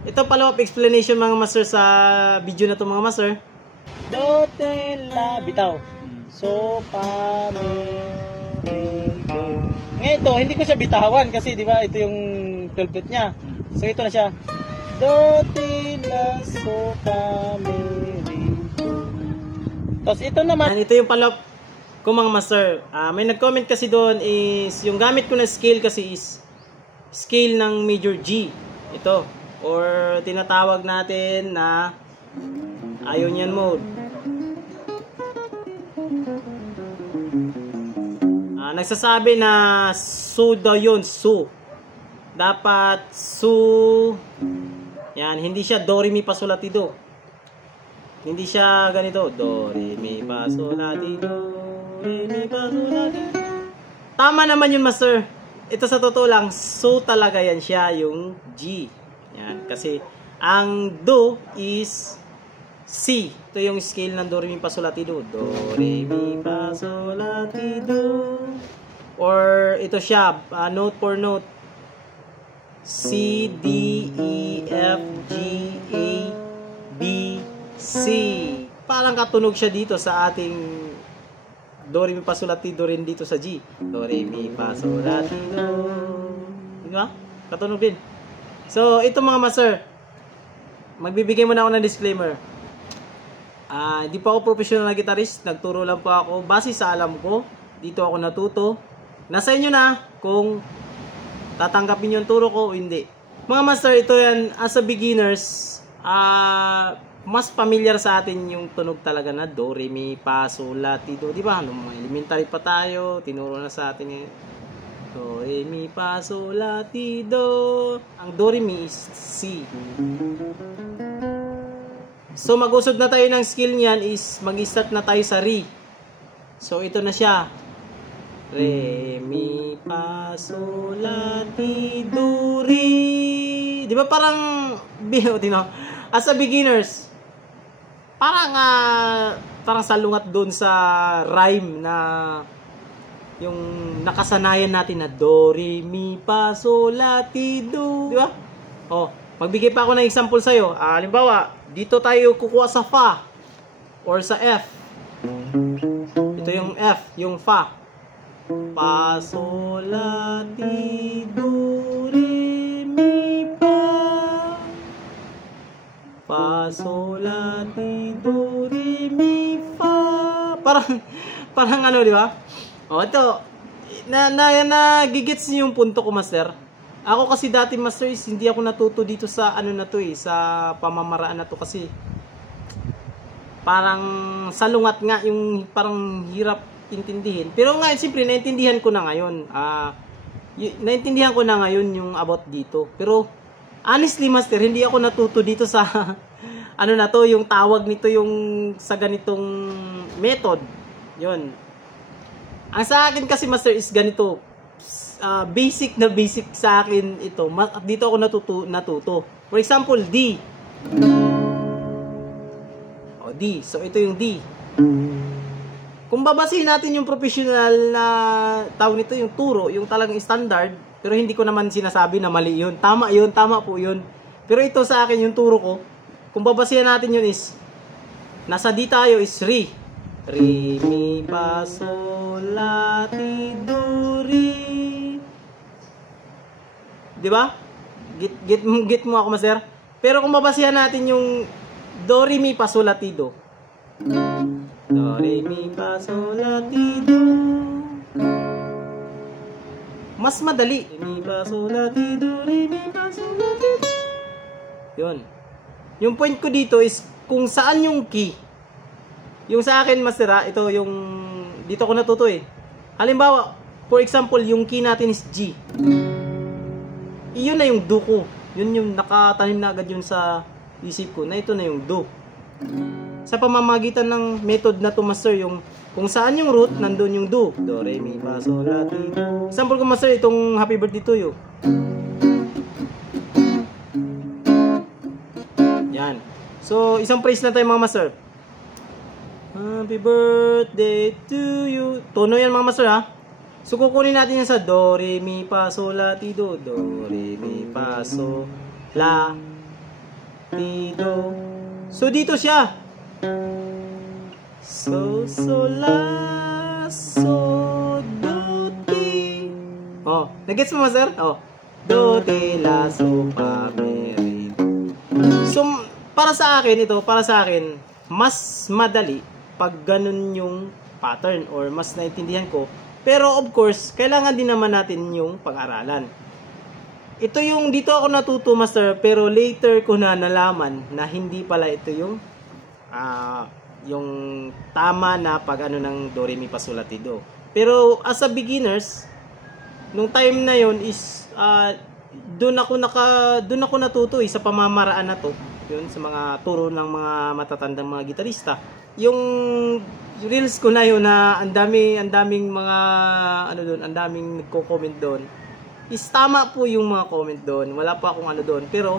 Ito follow-up explanation mga master sa video na to mga master. Do, te, la, bitaw. So, pa, mi, re, do. Ngayon ito, hindi ko siya bitawan kasi di ba ito yung 12 fret niya. So ito na siya. Do, te, la, so, pa, mi, re, do. Tapos ito naman, ito yung follow-up ko mga master. May nag-comment kasi doon is yung gamit ko na scale kasi is scale ng major G. Ito. Or tinatawag natin na Ionian mode. Nagsasabi na so daw yun, so. Dapat so. Yan, hindi siya do, re, mi, fa, sol, la, ti, do. Hindi siya ganito. Do, re, mi, fa, sol, la, ti, do. Re, mi, fa, sol, la, ti, do. Tama naman yun master. Ito sa totoo lang, so talaga yan siya yung G. Yan, kasi ang do is C. Ito yung scale ng do, re, mi, fa, sol, la, ti, do. Do, re, mi, fa, sol, la, ti, do. Or ito siya, note for note. C, D, E, F, G, A, B, C. Parang katunog siya dito sa ating do, re, mi, fa, sol, la, ti, do rin dito sa G. Do, re, mi, fa, sol, la, ti, do. Diba? Katunog din. So, ito mga master, magbibigay muna ako ng disclaimer. Hindi pa ako professional na guitarist, nagturo lang po ako. Base sa alam ko, dito ako natuto. Nasa inyo na kung tatanggapin yung turo ko o hindi. Mga master, ito yan, as a beginners, mas familiar sa atin yung tunog talaga na do, re, mi, fa, sol, la, ti, do. Diba? Nung mga elementary pa tayo, tinuro na sa atin yung do, re, mi, fa, sol, la, ti, do. Ang do, re, mi is C. So, mag-usod na tayo ng skill niyan is mag-start na tayo sa re. So, ito na siya. Re, mi, fa, sol, la, ti, do, re. Di ba parang, as a beginners, parang salungat doon sa rhyme na yung nakasanayan natin na do, re, mi, fa, sol, la, ti, do. Di ba? Oh, magbigay pa ako ng example sa'yo. Halimbawa, dito tayo kukuha sa fa or sa F. Ito yung F, yung fa. Fa, sol, la, ti, do, re, mi, fa. Fa, sol, la, ti, do, re, mi, fa. Parang ano, di ba? O, ito. Nagigits niyo yung punto ko, master. Ako kasi dati, master, is hindi ako natuto dito sa ano na to sa pamamaraan na to kasi parang salungat nga yung parang hirap intindihin. Pero nga, siyempre, naintindihan ko na ngayon. Naintindihan ko na ngayon yung about dito. Pero, honestly, master, hindi ako natuto dito sa ano na to, yung tawag nito yung sa ganitong method. Yun. Ang sa akin kasi, master, is ganito. Basic na basic sa akin ito. Dito ako natuto. For example, D. O, D. So, ito yung D. Kung babasahin natin yung professional na tawag nito, yung turo, yung talagang standard, pero hindi ko naman sinasabi na mali yun. Tama yun, tama po yun. Pero ito sa akin, yung turo ko, kung babasahin natin yun is, nasa D tayo is Re. Re, mi, fa, sol, la, ti, do, re. Diba? Get mo ako, master? Pero kung babasahin natin yung do, re, mi, fa, sol, la, ti, do. Do, re, mi, fa, sol, la, ti, do. Mas madali. Mi, fa, sol, la, ti, do, re, mi, fa, sol, la, ti, do. Yun. Yung point ko dito is kung saan yung key. Yung sa akin, master, ito yung dito ko natuto Halimbawa, for example, yung key natin is G. Iyon na yung do ko. Yun yung nakatanim na agad yun sa isip ko na ito na yung do. Sa pamamagitan ng method na to, master, yung kung saan yung root, nandun yung do. Do, re, mi, fa, sol, la, ti, do. Example ko, master, itong happy birthday to you. Yan. So, isang phrase na tayo, mga master. Happy birthday to you. Tono yan, mga master, So, kukunin natin yan sa do, re, mi, fa, sol, la, ti, do. Do, re, mi, fa, sol, la, ti, do. So dito siya. So, la, so, do, ti. Oh, nagets mo master? Oh. Do, ti, la, so, fa, mi, re. So, para sa akin, mas madali pag ganun yung pattern or mas naintindihan ko. Pero of course, kailangan din naman natin yung pag-aralan. Ito yung dito ako natuto master, pero later ko na nalaman na hindi pala ito yung tama na pag ano ng do re mi fa sol la ti do. Pero as a beginners, nung time na yon is doon ako natuto sa pamamaraan na to. Yun sa mga turo ng mga matatandang mga gitarista. Yung reels ko na yun na ang daming mga ano doon, ang daming nagko-comment doon. Is tama po yung mga comment doon. Wala pa akong ano doon, pero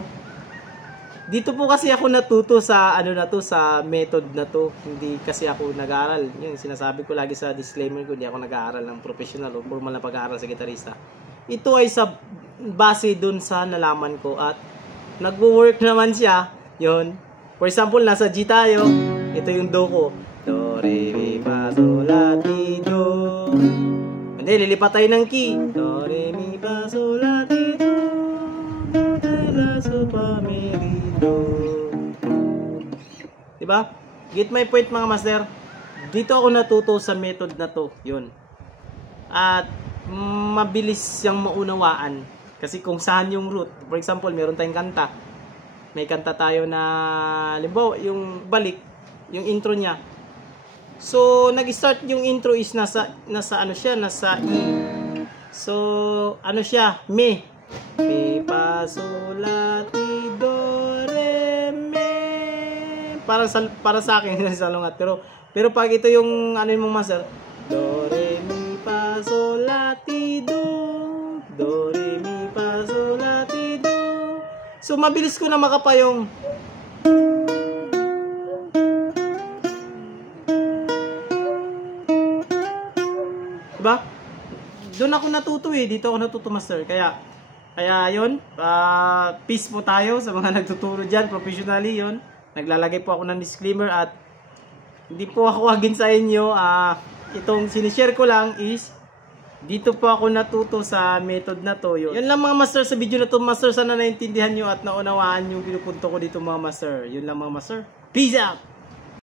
dito po kasi ako natuto sa ano na to, sa method na to. Hindi kasi ako nag-aaral. Yun sinasabi ko lagi sa disclaimer ko, hindi ako nag-aaral ng professional o formal na pag-aaral sa gitarista. Ito ay sa base doon sa nalaman ko at nagwo-work naman siya. Yun. For example, nasa G tayo. Ito yung do ko. Do, re, mi, fa, sol, la, ti, do. Hindi, lilipat tayo ng key. Do, re, mi, fa, sol, la, ti, do. Do, re, la, so, fa, mi, re, do. Diba? Get my point mga master. Dito ako natuto sa method na to. Yun. At mabilis siyang maunawaan. Kasi kung saan yung root. For example, meron tayong kanta. May kanta tayo na limbawa, yung balik, yung intro niya. So, nag-start yung intro is nasa ano siya, nasa E. So, ano siya, mi. Mi, fa, sol, la, ti, do, re, mi. Para sa akin, salungat. Pero pag ito yung, ano yung master, do, re, mi, fa, sol, la, ti, do. Do, re, mi, fa, sol, la, ti, do. So, mabilis ko na makapayong. Diba? Doon ako natuto Dito ako natuto master. Kaya yun. Peace po tayo sa mga nagtuturo dyan. Professionally yun. Naglalagay po ako ng disclaimer at hindi po ako agin sa inyo. Itong sinishare ko lang is dito po ako natuto sa method na to. Yun lang mga master sa video na to master. Sana naintindihan nyo at naunawaan yung pinupunto ko dito mga master. Yun lang mga master. Peace out!